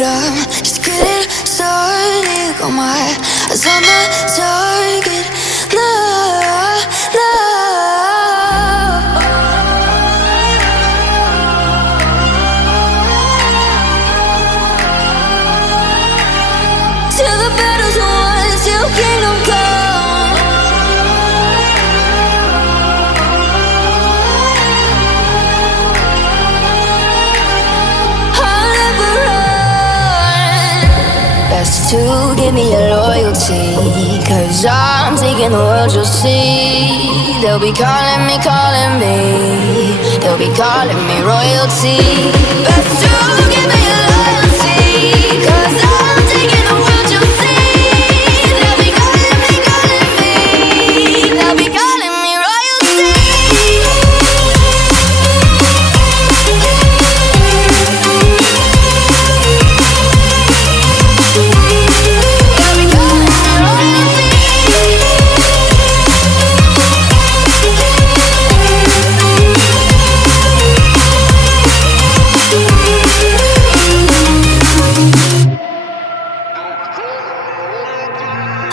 but I'm just getting started. Got my eyes on the target. No, no. Till the battle's won, till kingdom come. I'll never run. Best to give me your loyalty, 'cause I'm taking the world, you'll see. They'll be calling me, they'll be calling me royalty. Best to give me your loyalty, 'cause I'm taking the world, you'll see. They'll be calling me, they'll be calling me royalty. They'll be calling me royalty.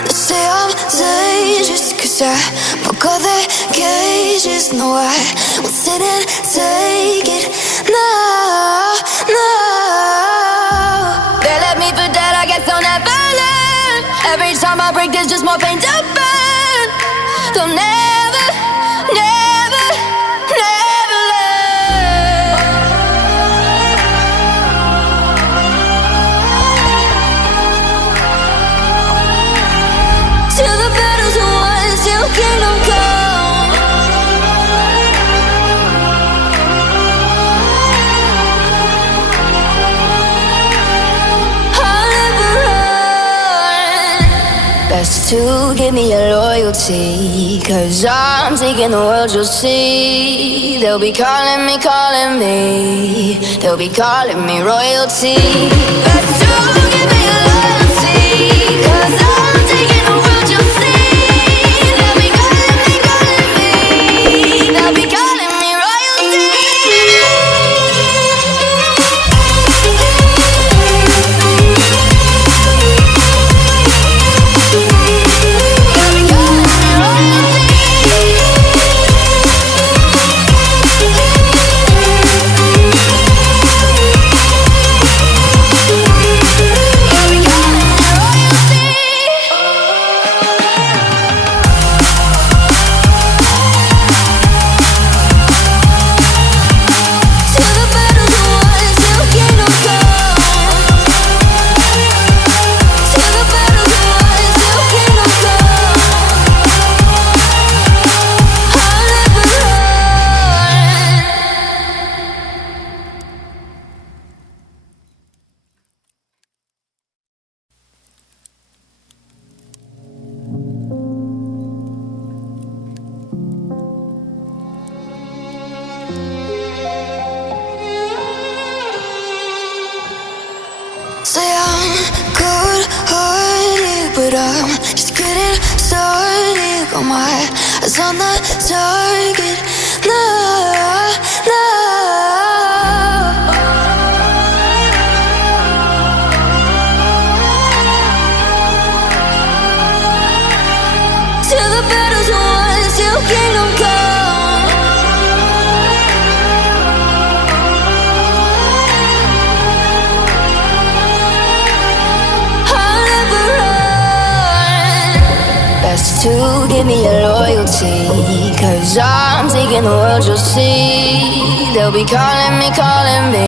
They say I'm dangerous 'cause I broke all their cages. No, I won't sit and take it. No, no. They left me for dead, I guess I'll never learn. Every time I break, there's just more pain to burn. They'll never, never, never learn. Till the battle's won, till kingdom come. I'll never run. Best to give me your loyalty, 'cause I'm taking the world, you'll see. They'll be calling me, they'll be calling me royalty. Best to give me your loyalty, 'cause I'm taking the world, you'll see. They'll be calling me, they'll be calling me royalty. They'll be calling me royalty. They'll be calling me royalty. Till the battle's won, till kingdom come. Till the battle's won, till kingdom come. I'll never run. Say I'm good-hearted, but I'm just getting started. Got my eyes on the target. No, no. Till the battle's won, till kingdom come. I'll never run. Best to give me your loyalty, 'cause I'm taking the world, you'll see. They'll be calling me,